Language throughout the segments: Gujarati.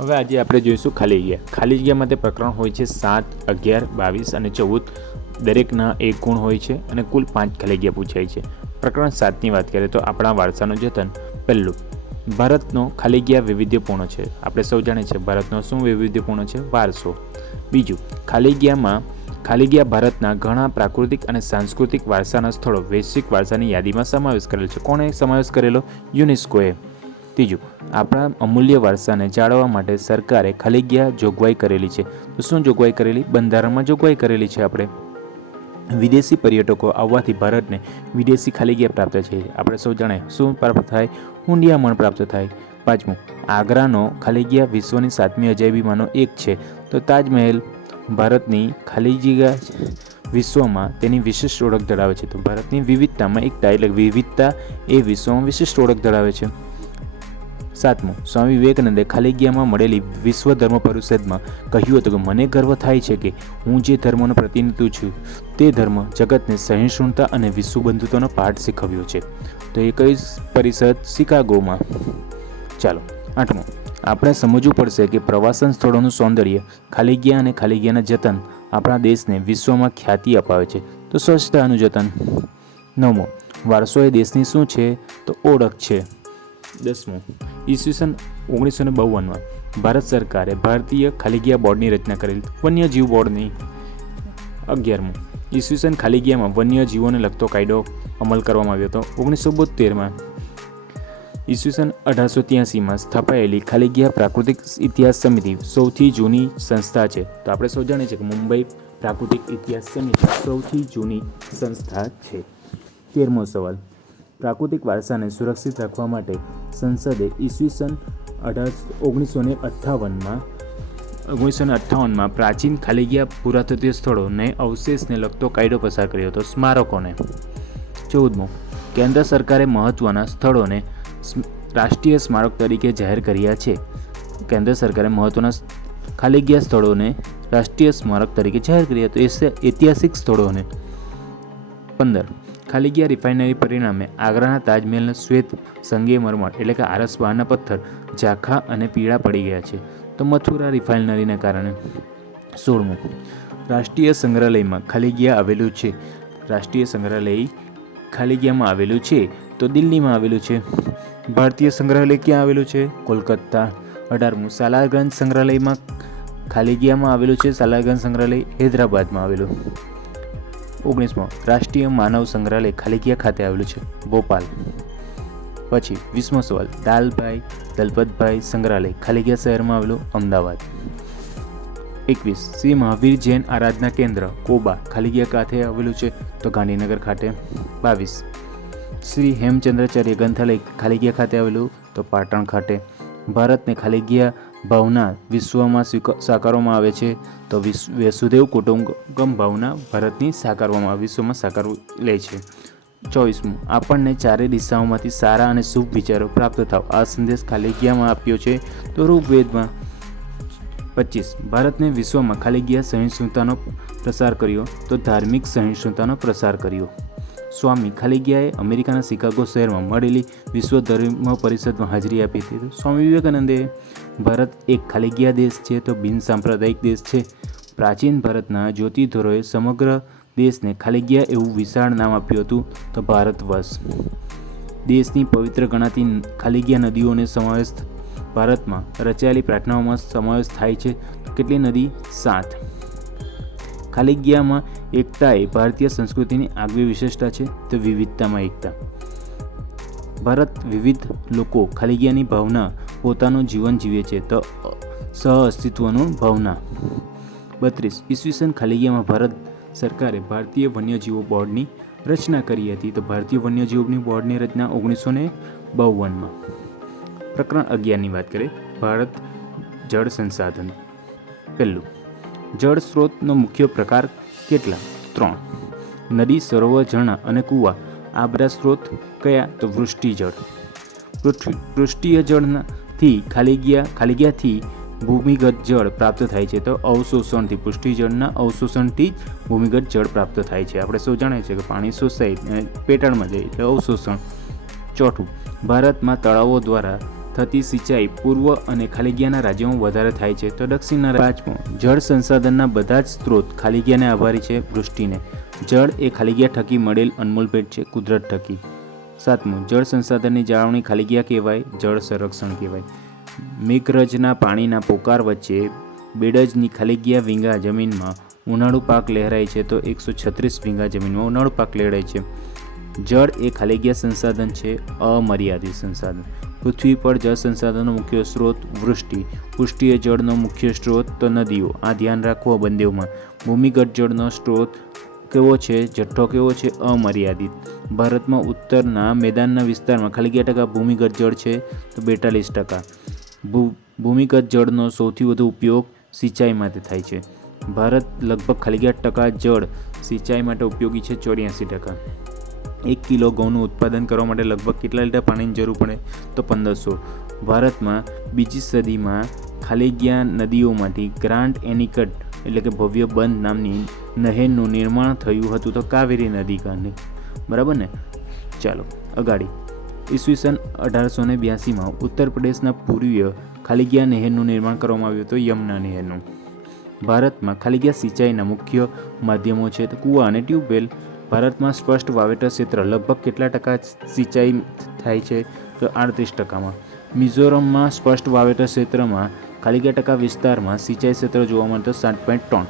હવે આજે આપણે જોઈશું ખાલી જગ્યા. ખાલી જગ્યા માટે પ્રકરણ હોય છે 7, 11, 22 અને 14. દરેકના 1 ગુણ હોય છે અને કુલ 5 ખાલી જગ્યા પૂછાય છે. પ્રકરણ 7ની વાત કરીએ તો આપણા વારસાનું જતન. પહેલું, ભારતનો ખાલી જગ્યા વૈવિધ્યપૂર્ણ છે. આપણે સૌ જાણીએ છીએ ભારતનો શું વૈવિધ્યપૂર્ણ છે? વારસો. બીજું, ખાલી જગ્યા ભારતના ઘણા પ્રાકૃતિક અને સાંસ્કૃતિક વારસાના સ્થળો વૈશ્વિક વારસાની યાદીમાં સમાવેશ કરેલ છે. કોણે સમાવેશ કરેલો? યુનેસ્કોએ. ત્રીજું, આપણા અમૂલ્ય વારસાને જાળવવા માટે સરકારે ખાલી જગ્યા જોગવાઈ કરેલી છે. તો શું જોગવાઈ કરેલી? બંધારણમાં જોગવાઈ કરેલી છે. આપણે વિદેશી પર્યટકો આવવાથી ભારતને વિદેશી ખાલી જગ્યા પ્રાપ્ત છે. આપણે સૌ જાણે શું પ્રાપ્ત થાય? હુંડિયામણ પ્રાપ્ત થાય. પાંચમું, આગ્રાનો ખાલી જગ્યા વિશ્વની 7મી અજાયબીમાંનો એક છે. તો તાજમહેલ ભારતની ખાલી જગ્યા વિશ્વમાં તેની વિશિષ્ટ ઓળખ ધરાવે છે. તો ભારતની વિવિધતામાં એકતા, એટલે વિવિધતા એ વિશ્વમાં વિશિષ્ટ ઓળખ ધરાવે છે. સાતમું, સ્વામી વિવેકાનંદે ખાલી જગ્યામાં મળેલી વિશ્વ ધર્મ પરિષદમાં કહ્યું હતું કે મને ગર્વ થાય છે કે હું જે ધર્મનો પ્રતિનિધિત્વ છું તે ધર્મ જગતને સહિષ્ણુતા અને વિશ્વ બંધુત્વનો પાઠ શીખવ્યો છે. તો એ કઈ પરિષદ? શિકાગોમાં. ચાલો, આઠમું, આપણે સમજવું પડશે કે પ્રવાસન સ્થળોનું સૌંદર્ય, ખાલી જગ્યા અને ખાલી જગ્યાના જતન આપણા દેશને વિશ્વમાં ખ્યાતિ અપાવે છે. તો સ્વચ્છતાનું જતન. નવમું, વારસો એ દેશની શું છે? તો ઓળખ છે. 10મું, ઈસવીસન 1952માં ભારત સરકારે ભારતીય ખાલી જગ્યા બોર્ડની રચના કરેલી. વન્યજીવ બોર્ડની. 11મું, ઈસવીસન ખાલી જગ્યામાં વન્યજીવોને લગતો કાયદો અમલ કરવામાં આવ્યો હતો. 1972માં ઈસવીસન 1883માં સ્થાપાયેલી ખાલી જગ્યા પ્રાકૃતિક ઇતિહાસ સમિતિ સૌથી જૂની સંસ્થા છે. તો આપણે સૌ જાણીએ છીએ કે મુંબઈ પ્રાકૃતિક ઇતિહાસ સમિતિ સૌથી જૂની સંસ્થા છે. 13મો સવાલ, પ્રાકૃતિક વારસાને સુરક્ષિત રાખવા માટે સંસદે ઈસવીસન 1958માં પ્રાચીન ખાલી જગ્યા પુરાતત્વીય સ્થળોને અવશેષને લગતો કાયદો પસાર કર્યો હતો. સ્મારકોને. 14મું, કેન્દ્ર સરકારે મહત્વના સ્થળોને રાષ્ટ્રીય સ્મારક તરીકે જાહેર કર્યા છે. કેન્દ્ર સરકારે મહત્વના ખાલી જગ્યા સ્થળોને રાષ્ટ્રીય સ્મારક તરીકે જાહેર કર્યા તો ઐતિહાસિક સ્થળોને. 15, ખાલી જગ્યા રિફાઇનરી પરિણામે આગ્રાના તાજમહેલના શ્વેત સંગેમરમર એટલે કે આરસ બહારના પથ્થર ઝાંખા અને પીળા પડી ગયા છે. તો મથુરા રિફાઇનરીને કારણે. 16મું, રાષ્ટ્રીય સંગ્રહાલયમાં ખાલી જગ્યા આવેલું છે. રાષ્ટ્રીય સંગ્રહાલય ખાલી જગ્યામાં આવેલું છે તો દિલ્હીમાં આવેલું છે. ભારતીય સંગ્રહાલય ક્યાં આવેલું છે? કોલકાતા. 18મું, સાલારગંજ સંગ્રહાલયમાં ખાલી જગ્યામાં આવેલું છે. સાલારગંજ સંગ્રહાલય હૈદરાબાદમાં આવેલું. 19મો, રાષ્ટ્રીય માનવ સંગ્રહાલય ખાલી જગ્યા ખાતે આવેલું છે. ભોપાલ. પછી 20મો સવાલ, દાલભાઈ દલપતભાઈ સંગ્રહાલય ખાલી જગ્યા શહેરમાં આવેલું. અમદાવાદ. 21, શ્રી મહાવીર જૈન આરાધના કેન્દ્ર કોબા ખાલી જગ્યા ખાતે આવેલું છે. તો ગાંધીનગર ખાતે. 22, શ્રી હેમચંદ્રાચાર્ય ગ્રંથાલય ખાલી જગ્યા ખાતે આવેલું. તો પાટણ ખાતે. ભારતને ખાલી જગ્યા ભાવના વિશ્વમાં સાકારવામાં આવે છે. તો વસુધૈવ કુટુંબકમ ભાવના ભારતની વિશ્વમાં સાકાર લે છે. 24મું, આપણને ચારે દિશાઓમાંથી સારા અને શુભ વિચારો પ્રાપ્ત થાવ આ સંદેશ ખાલી જગ્યામાં આપ્યો છે. તો ઋગ્વેદમાં. 25, ભારતને વિશ્વમાં ખાલી જગ્યા સહિષ્ણુતાનો પ્રસાર કર્યો. તો ધાર્મિક સહિષ્ણુતાનો પ્રસાર કર્યો. સ્વામી ખાલી જગ્યાએ અમેરિકાના શિકાગો શહેરમાં મળેલી વિશ્વ ધર્મ પરિષદમાં હાજરી આપી હતી. તો સ્વામી વિવેકાનંદે. ભારત એક ખાલી જગ્યા દેશ છે. તો બિન સાંપ્રદાયિક દેશ છે. પ્રાચીન ભારતના જ્યોતિધરોએ સમગ્ર દેશને ખાલી જગ્યા એવું વિશાળ નામ આપ્યું હતું. તો ભારત વર્ષ. દેશની પવિત્ર ગણાતી ખાલી જગ્યા નદીઓને સમાવેશ ભારતમાં રચાયેલી પ્રાર્થનાઓમાં સમાવેશ થાય છે. તો કેટલી નદી? 7. ખાલી જગ્યામાં એકતા એ ભારતીય સંસ્કૃતિની આગવી વિશેષતા છે. તો વિવિધતામાં એકતા. ભારત વિવિધ લોકો ખાલી જગ્યાની ભાવના પોતાનું જીવન જીવે છે. તો સહઅસ્તિત્વનું ભાવના. 32, ઈસવીસન ખાલી જગ્યામાં ભારત સરકારે ભારતીય વન્યજીવો બોર્ડની રચના કરી હતી. તો ભારતીય વન્યજીવોની બોર્ડની રચના 1952માં. પ્રકરણ 11ની વાત કરીએ. ભારત જળ સંસાધન. પહેલું, જળ સ્ત્રોતનો મુખ્ય પ્રકાર કેટલા? 3. નદી, સરોવર, ઝરણા અને કૂવા આ બધા સ્ત્રોત કયા? તો વૃષ્ટિજળ. પૃષ્ઠીય જળથી ખાલી જગ્યાથી ભૂમિગત જળ પ્રાપ્ત થાય છે. તો અવશોષણથી, પૃષ્ઠિજળના અવશોષણથી જ ભૂમિગત જળ પ્રાપ્ત થાય છે. આપણે સૌ જાણીએ છીએ કે પાણી શોષાય પેટાળમાં જાય એટલે અવશોષણ. 4, ભારતમાં તળાવો દ્વારા થતી સિંચાઈ પૂર્વ અને ખાલીગીયાના રાજ્યોમાં વધારે થાય છે તો દક્ષિણના. 5મો, જળ સંસાધનના બધા જ સ્ત્રોત ખાલીગીયાને આભારી છે. વૃષ્ટિને જળ એ ખાલીગીયા થકી મળેલ અનમોલ ભેટ છે, કુદરત થકી. 7મું, જળ સંસાધનની જાળવણી ખાલીગીયા કહેવાય, જળ સંરક્ષણ કહેવાય. મેઘરજના પાણીના પોકાર વચ્ચે બેડજની ખાલીગીયા વીંગા જમીનમાં ઉનાળુ પાક લહેરાય છે તો 136 વીંગા જમીનમાં ઉનાળુ પાક લહેરાય છે. જળ એ ખાલીગીયા સંસાધન છે, અમર્યાદિત સંસાધન. પૃથ્વી પર જળ સંસાધનનો મુખ્ય સ્ત્રોત વૃષ્ટિ. વૃષ્ટિ એ જળનો મુખ્ય સ્ત્રોત તો નદીઓ. આ ધ્યાન રાખવો બંનેમાં. ભૂમિગત જળનો સ્ત્રોત કેવો છે, જથ્થો કેવો છે, અમર્યાદિત. ભારતમાં ઉત્તરના મેદાનના વિસ્તારમાં ખાલીગીયા ટકા ભૂમિગત જળ છે તો 42%. ભૂમિગત જળનો સૌથી વધુ ઉપયોગ સિંચાઈ માટે થાય છે. ભારત લગભગ ખાલીગીયા ટકા જળ સિંચાઈ માટે ઉપયોગી છે, 84%. 1 કિલો ઘઉંનું ઉત્પાદન કરવા માટે લગભગ કેટલા લીટર પાણીની જરૂર પડે તો 1500. ભારતમાં 2જી સદીમાં ખાલીગીયા નદીઓમાંથી ગ્રાન્ડ એનિકટ એટલે કે ભવ્ય બંધ નામની નહેરનું નિર્માણ થયું હતું તો કાવેરી નદી કારણે. બરાબર ને? ચાલો અગાડી. ઈસવીસન 1882માં ઉત્તર પ્રદેશના પૂર્વીય ખાલીગીયા નહેરનું નિર્માણ કરવામાં આવ્યું હતું, યમુના નહેરનું. ભારતમાં ખાલીગીયા સિંચાઈના મુખ્ય માધ્યમો છે તો કૂવા અને ટ્યુબવેલ. ભારતમાં સ્પષ્ટ વાવેતર ક્ષેત્ર લગભગ કેટલા ટકા સિંચાઈ થાય છે તો 38%. મિઝોરમમાં સ્પષ્ટ વાવેતર ક્ષેત્રમાં ખાલીગીયા ટકા વિસ્તારમાં સિંચાઈ ક્ષેત્ર જોવા મળે તો 7.3.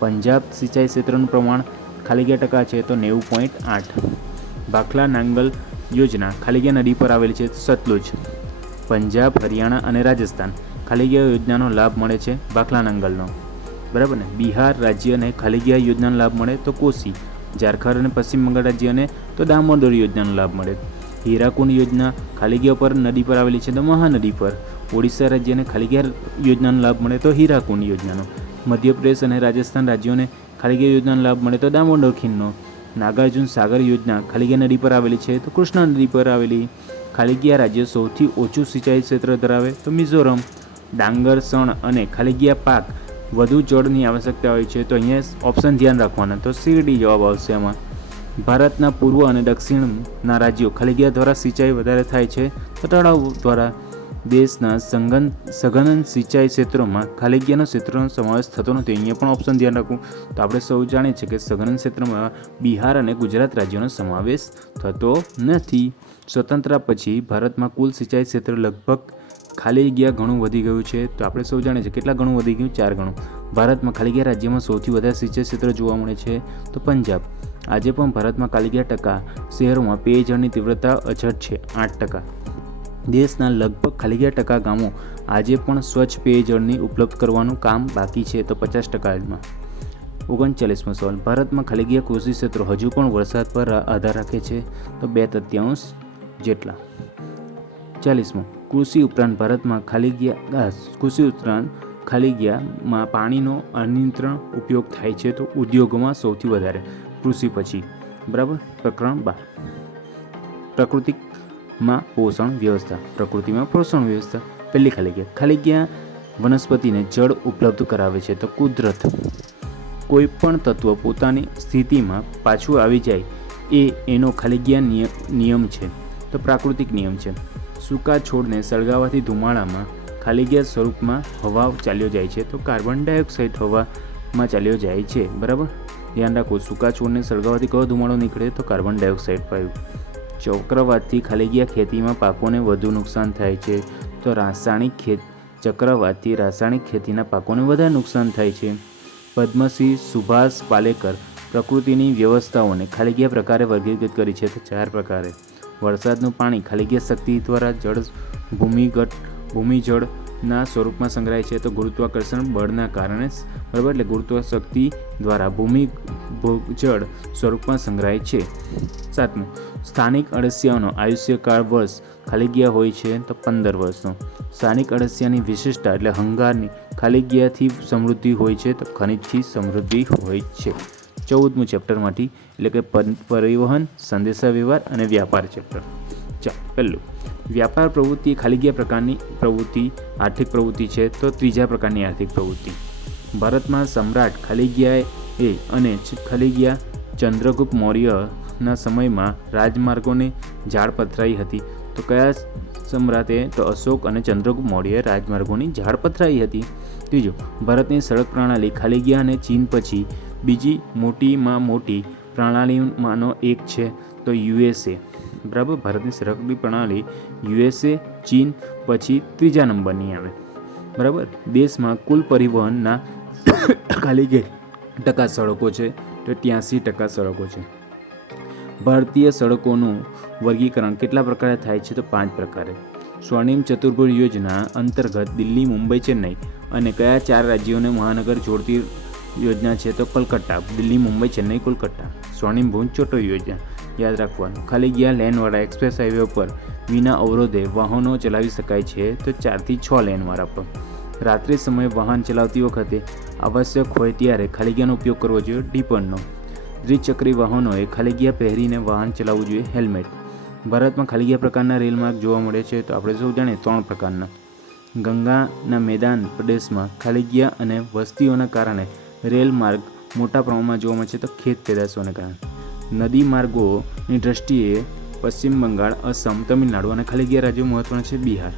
પંજાબ સિંચાઈ ક્ષેત્રનું પ્રમાણ ખાલીગીયા ટકા છે તો 90.8. ભાખલા નાંગલ યોજના ખાલીગીયા નદી પર આવેલી છે તો સતલુજ. પંજાબ, હરિયાણા અને રાજસ્થાન ખાલીગીયા યોજનાનો લાભ મળે છે, ભાખલા નાંગલનો. બરાબર ને? બિહાર રાજ્યને ખાલીગીયા યોજનાનો લાભ મળે તો કોસી. ઝારખંડ અને પશ્ચિમ બંગાળ રાજ્યને તો દામોદર યોજનાનો લાભ મળે. હીરાકુંડ યોજના ખાલીગીયા પર નદી પર આવેલી છે તો મહાનદી પર. ઓડિશા રાજ્યને ખાલીગીયા યોજનાનો લાભ મળે તો હીરાકુંડ યોજનાનો. મધ્યપ્રદેશ અને રાજસ્થાન રાજ્યોને ખાલીગીયા યોજનાનો લાભ મળે તો દામોદર ખીણનો. નાગાર્જુન સાગર યોજના ખાલીગીયા નદી પર આવેલી છે તો કૃષ્ણા નદી પર આવેલી. ખાલીગીયા રાજ્ય સૌથી ઓછું સિંચાઈ ક્ષેત્ર ધરાવે તો મિઝોરમ. ડાંગર, સણ અને ખાલીગીયા પાક વધુ જળની આવશ્યકતા હોય છે તો અહીંયા ઓપ્શન ધ્યાન રાખવાના તો સીડી જવાબ આવશે આમાં. ભારતના પૂર્વ અને દક્ષિણના રાજ્યો ખાલીગીયા દ્વારા સિંચાઈ વધારે થાય છે તો તળાવ દ્વારા. દેશના સઘન સિંચાઈ ક્ષેત્રોમાં ખાલીગીયાનો ક્ષેત્રનો સમાવેશ થતો નથી. અહીંયા પણ ઓપ્શન ધ્યાન રાખવું તો આપણે સૌ જાણીએ છીએ કે સઘન ક્ષેત્રમાં બિહાર અને ગુજરાત રાજ્યોનો સમાવેશ થતો નથી. સ્વતંત્રતા પછી ભારતમાં કુલ સિંચાઈ ક્ષેત્ર લગભગ ખાલીગીયા ઘણું વધી ગયું છે તો આપણે સૌ જાણીએ છીએ કેટલા ઘણું વધી ગયું, 4 ગણું. ભારતમાં ખાલીગીયા રાજ્યમાં સૌથી વધારે સિંચાઈ ક્ષેત્ર જોવા મળે છે તો પંજાબ. આજે પણ ભારતમાં ખાલીગીયા ટકા શહેરોમાં પેયજળની તીવ્રતા અછત છે, 8%. દેશના લગભગ ખાલીગીયા ટકા ગામો આજે પણ સ્વચ્છ પેયજળની ઉપલબ્ધ કરવાનું કામ બાકી છે તો 50%. 39મો સવાલ. ભારતમાં ખાલીગીયા કૃષિ ક્ષેત્રો હજુ પણ વરસાદ પર આધાર રાખે છે તો 2/3 જેટલા. 40મો. કૃષિ ઉપરાંત ભારતમાં ખાલીગીયામાં પાણીનો અનિયંત્રિત ઉપયોગ થાય છે તો ઉદ્યોગોમાં સૌથી વધારે, કૃષિ પછી. બરાબર? પ્રકરણ 12. પ્રકૃતિમાં પોષણ વ્યવસ્થા. પ્રકૃતિમાં પોષણ વ્યવસ્થા. પહેલી ખાલીગીયા વનસ્પતિને જળ ઉપલબ્ધ કરાવે છે તો કુદરત. કોઈ પણ તત્વ પોતાની સ્થિતિમાં પાછું આવી જાય એનો ખાલીગીયા નિયમ છે તો પ્રાકૃતિક નિયમ છે. સૂકા છોડને સળગાવવાથી ધુમાડામાં ખાલીગીયા સ્વરૂપમાં હવા ચાલ્યો જાય છે તો કાર્બન ડાયોક્સાઇડ હવામાં ચાલ્યો જાય છે. બરાબર? ધ્યાન રાખો, સૂકા છોડને સળગાવવાથી કયો ધુમાડો નીકળે તો કાર્બન ડાયોક્સાઇડ વાયુ. ચક્રવાતથી ખાલીગીયા ખેતીમાં પાકોને વધુ નુકસાન થાય છે તો ચક્રવાતથી રાસાયણિક ખેતીના પાકોને વધારે નુકસાન થાય છે. પદ્મશ્રી સુભાષ પાલેકર પ્રકૃતિની વ્યવસ્થાઓને ખાલીગીયા પ્રકારે વર્ગીકૃત કરી છે તો 4 પ્રકારે. વરસાદનું પાણી ખાલીગીયા શક્તિ દ્વારા ભૂમિજળના સ્વરૂપમાં સંગ્રહાય છે તો ગુરુત્વાકર્ષણ બળના કારણે. બરાબર? એટલે ગુરુત્વશક્તિ દ્વારા ભૂમિજળ સ્વરૂપમાં સંગ્રહાય છે. 7મું. સ્થાનિક અળસિયાઓનો આયુષ્યકાળ વર્ષ ખાલીગીયા હોય છે તો 15 વર્ષનો. સ્થાનિક અળસિયાની વિશેષતા એટલે હંગારની ખાલીગીયાથી સમૃદ્ધિ હોય છે તો ખનિજથી સમૃદ્ધિ હોય છે. 14મું ચેપ્ટરમાંથી એટલે કે પરિવહન, સંદેશાવ્યવહાર અને વ્યાપાર ચેપ્ટર. ચાલો, પહેલું વ્યાપાર પ્રવૃત્તિ ખાલીગીયા પ્રકારની પ્રવૃત્તિ, આર્થિક પ્રવૃત્તિ છે તો 3જા પ્રકારની આર્થિક પ્રવૃત્તિ. ભારતમાં સમ્રાટ ખાલીગીયાએ અને ખાલીગીયા ચંદ્રગુપ્ત મૌર્યના સમયમાં રાજમાર્ગોની જાળ પથરાઈ હતી તો કયા સમ્રાટે તો અશોક અને ચંદ્રગુપ્ત મૌર્યે રાજમાર્ગોની ઝાડ પથરાઈ હતી. ત્રીજું, ભારતની સડક પ્રણાલી ખાલી ગયા અને ચીન પછી બીજી મોટીમાં મોટી પ્રણાલીમાંનો એક છે તો USA. બરાબર, ભારતની સડક પ્રણાલી USA, ચીન પછી ત્રીજા નંબરની આવે. બરાબર, દેશમાં કુલ પરિવહનના ખાલી ટકા સડકો છે તો 83% સડકો છે. ભારતીય સડકોનું વર્ગીકરણ કેટલા પ્રકારે થાય છે તો 5 પ્રકારે. સ્વર્ણિમ ચતુર્ભુજ યોજના અંતર્ગત દિલ્હી, મુંબઈ, ચેન્નઈ અને કયા 4 રાજ્યોને મહાનગર જોડતી યોજના છે તો કલકત્તા, દિલ્હી, મુંબઈ, ચેન્નઈ, કોલકાતા. સ્વર્ણિમ ભુજ ચોટો યોજના યાદ રાખવાનું. ખાલી ગયા લેનવાળા એક્સપ્રેસ હાઈવે પર વિના અવરોધે વાહનો ચલાવી શકાય છે તો 4 થી 6 લેનવાળા પર. રાત્રિ સમયે વાહન ચલાવતી વખતે આવશ્યક હોય ત્યારે ખાલી ગયાનો ઉપયોગ કરવો જોઈએ, ડીપરનો. દ્વિચક્રી વાહનોએ ખાલી ગયા પહેરીને વાહન ચલાવવું જોઈએ, હેલ્મેટ. ભારતમાં ખાલી ગયા પ્રકારના રેલમાર્ગ જોવા મળે છે તો આપણે સૌ જાણીએ 3 પ્રકારના. ગંગાના મેદાન પ્રદેશમાં ખાલી ગયા અને વસ્તીઓના કારણે રેલ માર્ગ મોટા પ્રમાણમાં જોવા મળે છે તો ખેત પેદાશોને કારણે. નદી માર્ગોની દ્રષ્ટિએ પશ્ચિમ બંગાળ, અસમ, તમિલનાડુ અને ખાલી ગયા રાજ્યો મહત્વના છે, બિહાર.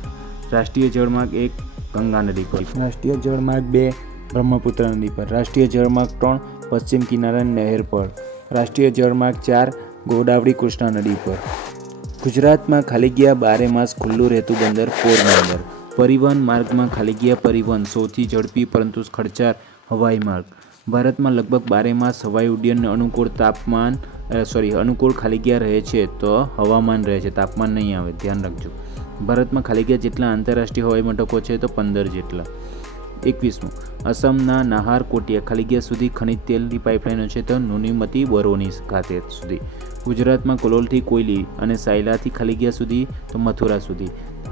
રાષ્ટ્રીય જળમાર્ગ 1 ગંગા નદી પર, રાષ્ટ્રીય જળમાર્ગ 2 બ્રહ્મપુત્ર નદી પર, રાષ્ટ્રીય જળમાર્ગ 3 પશ્ચિમ કિનારાની નહેર પર, રાષ્ટ્રીય જળમાર્ગ 4 ગોદાવરી કૃષ્ણા નદી પર. ગુજરાતમાં ખાલી ગયા 12 માસ ખુલ્લું રહેતું બંદર પોરબંદર. પરિવહન માર્ગમાં ખાલી ગયા પરિવહન સૌથી ઝડપી પરંતુ ખર્ચાળ હવાઈ માર્ગ. ભારતમાં લગભગ 12 માસ હવાઈ ઉડ્ડયનને અનુકૂળ ખાલી ગયા રહે છે તો હવામાન રહે છે, તાપમાન નહીં આવે, ધ્યાન રાખજો. ભારતમાં ખાલી ગયા જેટલા આંતરરાષ્ટ્રીય હવાઈ મથકો છે તો 15 જેટલા. 21મું, અસમના નાહારકોટિયા ખાલી ગયા સુધી ખનિજ તેલની પાઇપલાઇનો છે તો નુનીમતી બરોની ખાતે સુધી. ગુજરાતમાં કલોલથી કોયલી અને સાયલાથી ખાલી ગયા સુધી તો મથુરા સુધી.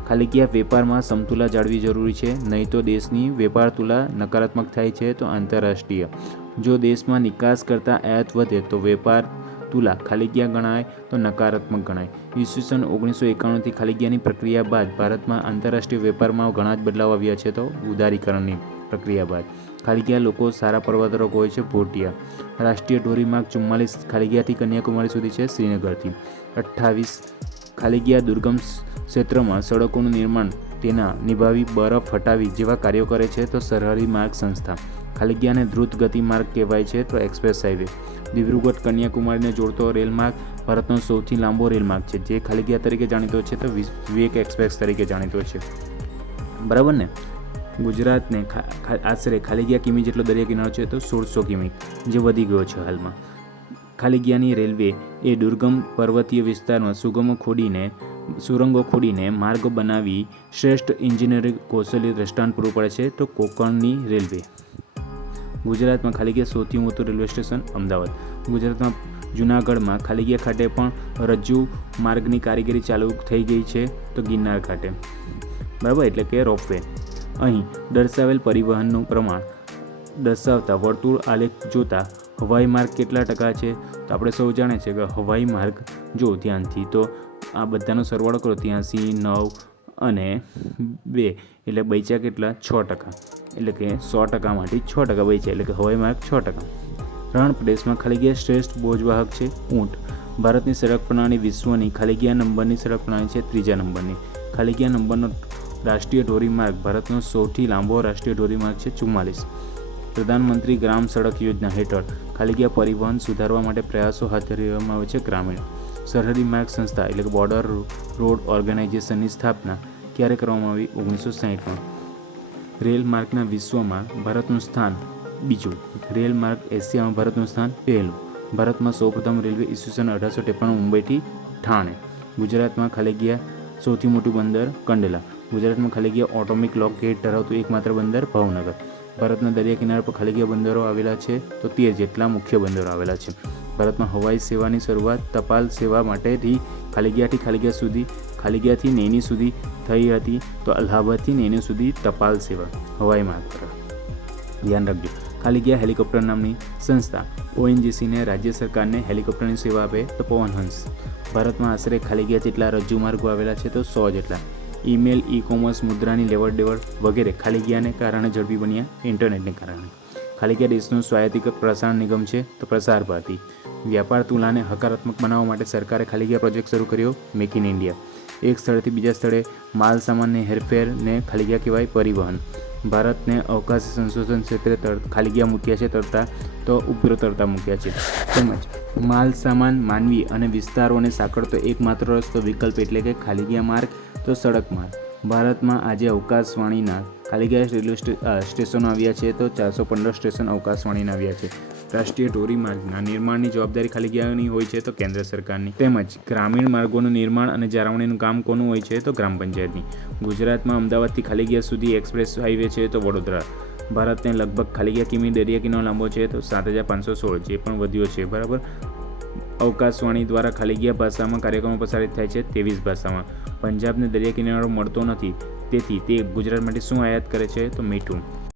ખાલી ગયા વેપારમાં સમતુલા જાળવી જરૂરી છે, નહીં તો દેશની વેપાર તુલા નકારાત્મક થાય છે તો આંતરરાષ્ટ્રીય. જો દેશમાં નિકાસ કરતાં આયાત વધે તો વેપાર તુલા ખાલી ગયા ગણાય તો નકારાત્મક ગણાય. ઈસવીસન 1991થી ખાલી ગયાની પ્રક્રિયા બાદ ભારતમાં આંતરરાષ્ટ્રીય વેપારમાં ઘણા જ બદલાવ આવ્યા છે તો ઉદારીકરણની પ્રક્રિયા બાદ. ખાલી ગયા લોકો સારા પર્વતારોહક હોય છે, ભોટિયા. રાષ્ટ્રીય ધોરીમાર્ગ 44 ખાલી ગયાથી કન્યાકુમારી સુધી છે, શ્રીનગરથી. 28 ખાલી ગયા દુર્ગમ ક્ષેત્રમાં સડકોનું નિર્માણ, તેના નિભાવી, બરફ હટાવી જેવા કાર્યો કરે છે તો સરહદી માર્ગ સંસ્થા. ખાલી ગયાને દ્રુત ગતિ માર્ગ કહેવાય છે તો એક્સપ્રેસ હાઈવે. દિબ્રુગઢ કન્યાકુમારીને જોડતો રેલમાર્ગ ભારતનો સૌથી લાંબો રેલમાર્ગ છે, જે ખાલી ગયા તરીકે જાણીતો છે તો વિવેક એક્સપ્રેસ તરીકે જાણીતો છે. બરાબર ને. ગુજરાતને આશરે ખાલી ગયા કિમી જેટલો દરિયા કિનારો છે તો 1600 કિમી, જે વધી ગયો છે હાલમાં. ખાલી ગયાની રેલવે એ દુર્ગમ પર્વતીય વિસ્તારમાં સુરંગો ખોડીને માર્ગ બનાવી શ્રેષ્ઠ એન્જિનિયરિંગ કૌશલ્ય દ્રષ્ટાંત પૂરું પડે છે તો કોકણની રેલવે. ગુજરાતમાં ખાલી ગયા સૌથી મોટું રેલવે સ્ટેશન અમદાવાદ. ગુજરાતમાં જૂનાગઢમાં ખાલી ગયા ખાતે પણ રજ્જુ માર્ગની કારીગરી ચાલુ થઈ ગઈ છે તો ગિરનાર ખાતે. બરાબર, એટલે કે રોપવે. અહીં દર્શાવેલ પરિવહનનું પ્રમાણ દર્શાવતા વર્તુળ આલેખ જોતા હવાઈ માર્ગ કેટલા ટકા છે તો આપણે સૌ જાણીએ છીએ કે હવાઈ માર્ગ જો ધ્યાનથી તો આ બધાનો સરવાળો કરો 83, 9 અને 2 એટલે બચ્યા કેટલા 6%, એટલે કે 100%માંથી 6% બચ્યા, એટલે કે હવાઈ માર્ગ 6%. રણ પ્રદેશમાં ખાલી ગયા શ્રેષ્ઠ બોજવાહક છે ઊંટ. ભારતની સડક પ્રણાલી વિશ્વની ખાલી ગયા નંબરની સડક પ્રણાલી છે, 3જા નંબરની. ખાલી ગયા નંબરનો રાષ્ટ્રીય ધોરીમાર્ગ ભારતનો સૌથી લાંબો રાષ્ટ્રીય ધોરીમાર્ગ છે, 44. પ્રધાનમંત્રી ગ્રામ સડક યોજના હેઠળ ખાલી ગયા પરિવહન સુધારવા માટે પ્રયાસો હાથ ધરવામાં આવે છે, ગ્રામીણ. સરહદી માર્ગ સંસ્થા એટલે કે બોર્ડર રોડ ઓર્ગેનાઇઝેશનની સ્થાપના ક્યારે કરવામાં આવી? 1960માં. રેલ માર્ગના વિશ્વમાં ભારતનું સ્થાન 2. રેલ માર્ગ એશિયામાં ભારતનું સ્થાન 1. ભારતમાં સૌપ્રથમ રેલવે ઈસવીસન 1853 મુંબઈથી ઠાણે. ગુજરાતમાં ખાલી ગયા સૌથી મોટું બંદર કંડલા. ગુજરાતમાં ખાલી ગયા ઓટોમિક લોક ગેટ ધરાવતું એકમાત્ર બંદર ભાવનગર. ભારતના દરિયા કિનારા પર ખાલી ગયા બંદરો આવેલા છે તો 13 જેટલા મુખ્ય બંદરો આવેલા છે. ભારતમાં હવાઈ સેવાની શરૂઆત ટપાલ સેવા માટેથી ખાલી ગયાથી નૈની સુધી થઈ હતી તો અલ્હાબાદથી નૈની સુધી ટપાલ સેવા હવાઈ માર્ગ પર. ધ્યાન રાખજો. ખાલી ગયા હેલિકોપ્ટર નામની સંસ્થા ONGCને રાજ્ય સરકારને હેલિકોપ્ટરની સેવા આપે તો પવનહંસ. ભારતમાં આશરે ખાલી ગયા જેટલા રજ્જુ માર્ગો આવેલા છે તો 100 જેટલા. ઈમેલ, ઈ-કોમર્સ, મુદ્રાની લેવડ દેવડ વગેરે ખાલી ગયાને કારણે ઝડપી બન્યા, ઇન્ટરનેટને કારણે. ખાલી ગયા દેશનું સ્વાયત્તિક પ્રસારણ નિગમ છે તો પ્રસાર ભારતી. વ્યાપાર તુલાને હકારાત્મક બનાવવા માટે સરકારે ખાલી ગયા પ્રોજેક્ટ શરૂ કર્યો, મેક ઇન ઇન્ડિયા. એક સ્થળેથી બીજા સ્થળે માલ સામાનની હેરફેરને ખાલી જગ્યા કહેવાય પરિવહન. ભારતને અવકાશી સંશોધન ક્ષેત્રે ખાલી જગ્યા મૂક્યા છે તરતા તો ઉપગ્રહ તરતા મૂક્યા છે. તેમજ માલ સામાન, માનવી અને વિસ્તારોને સાંકળતો એકમાત્ર રસ્તો વિકલ્પ એટલે કે ખાલી જગ્યા માર્ગ તો સડક માર્ગ. ભારતમાં આજે અવકાશવાણીના ખાલી જગ્યા રેલવે સ્ટેશનો આવ્યા છે તો 415 સ્ટેશન અવકાશવાણીના આવ્યા છે. રાષ્ટ્રીય ધોરીમાર્ગના નિર્માણની જવાબદારી ખાલી જગ્યાની હોય છે તો કેન્દ્ર સરકારની. તેમજ ગ્રામીણ માર્ગોનું નિર્માણ અને જાળવણીનું કામ કોનું હોય છે તો ગ્રામ પંચાયતની. ગુજરાતમાં અમદાવાદથી ખાલી જગ્યા સુધી એક્સપ્રેસ હાઈવે છે તો વડોદરા. ભારતને લગભગ ખાલી જગ્યા કિમી દરિયા કિનારો લાંબો છે તો 7516, જે પણ વધ્યો છે. બરાબર. અવકાશવાણી દ્વારા ખાલી જગ્યા ભાષામાં કાર્યક્રમો પ્રસારિત થાય છે 23 ભાષામાં. પંજાબને દરિયા કિનારો મળતો નથી, તેથી તે ગુજરાત માટે શું આયાત કરે છે તો મીઠું.